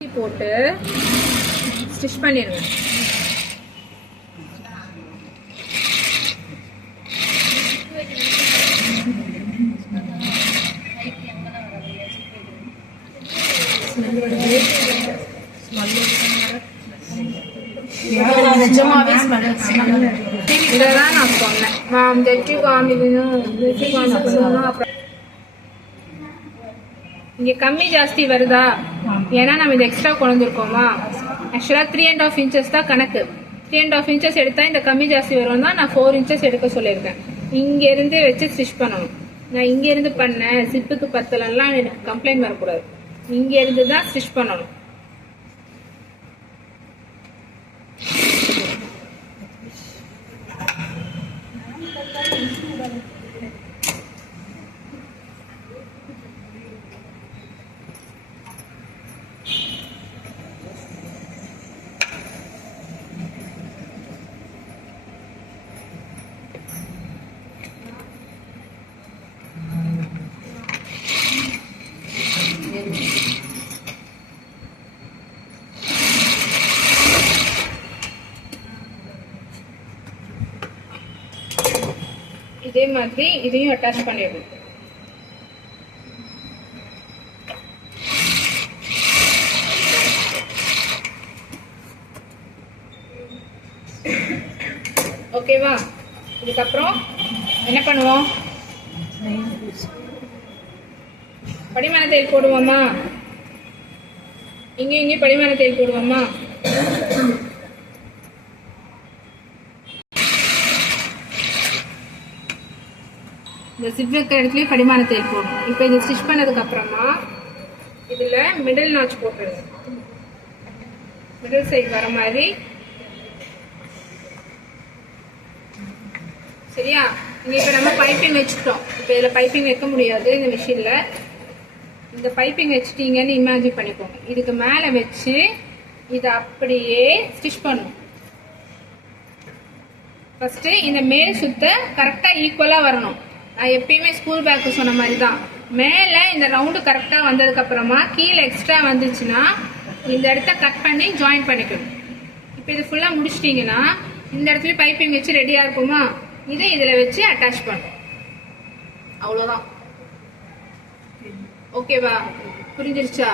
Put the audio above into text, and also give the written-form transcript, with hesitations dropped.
போட்டு ஸ்டிச் பண்ணிடுங்க. இதெல்லாம் நான் சொன்னேன். வெற்றி காமிக்கணும், வெற்றி காமிக்கணும். அப்புறம் இங்கே கம்மி ஜாஸ்தி வருதா? ஏன்னா நம்ம இது எக்ஸ்ட்ரா கொண்டு வந்திருக்கோமா? ஆக்சுவலாக 3.5 இன்ச்சஸ் தான் கணக்கு. 3.5 இன்ச்சஸ் எடுத்தா இந்த கம்மி ஜாஸ்தி வரும் தான் நான் 4 இன்ச்சஸ் எடுக்க சொல்லியிருக்கேன். இங்கேருந்து வச்சு ஸ்டிச் பண்ணணும். நான் இங்கேருந்து பண்ணேன், சிப்புக்கு பத்தலெல்லாம் எனக்கு கம்ப்ளைண்ட் வரக்கூடாது. இங்கேருந்து தான் ஸ்டிச் பண்ணணும். இதே மாதிரி இதையும் அட்டாச் பண்ணிடுவோம். ஓகேவா? இதுக்கப்புறம் என்ன பண்ணுவோம்? படிமான தையல் போடுவோமா? இங்கேயும் படிமான தையல் போடுவோமா? இந்த சிப் வைக்கிற இடத்துலயும் படிமான தையல் போடணும். இப்போ இதை ஸ்டிச் பண்ணதுக்கு அப்புறமா இதுல மிடில் நாச் போட்டுருங்க. மிடில் சைடு வர மாதிரி. சரியா? இங்க இப்ப நம்ம பைப்பிங் வச்சுட்டோம். இப்போ இதுல பைப்பிங் வைக்க முடியாது இந்த மிஷின்ல. இந்த பைப்பிங் வச்சுட்டீங்கன்னு இமேஜின் பண்ணிக்கோங்க. இதுக்கு மேல வச்சு இதை அப்படியே ஸ்டிச் பண்ணணும். ஃபர்ஸ்ட் இந்த மேல் சுத்த கரெக்டா ஈக்குவலா வரணும். நான் எப்பயுமே ஸ்கூல் பேக்கு சொன்ன மாதிரி தான். மேலே இந்த ரவுண்டு கரெக்டாக வந்ததுக்கு அப்புறமா கீழே எக்ஸ்ட்ரா வந்துச்சுன்னா இந்த இடத்த கட் பண்ணி ஜாயின் பண்ணிக்கணும். இப்போ இது ஃபுல்லாக முடிச்சிட்டிங்கன்னா இந்த இடத்துல பைப்பிங் வச்சு ரெடியாக இருக்குமா? இதை இதில் வச்சு அட்டாச் பண்ணும். அவ்வளோதான். ஓகேவா? புரிஞ்சிருச்சா?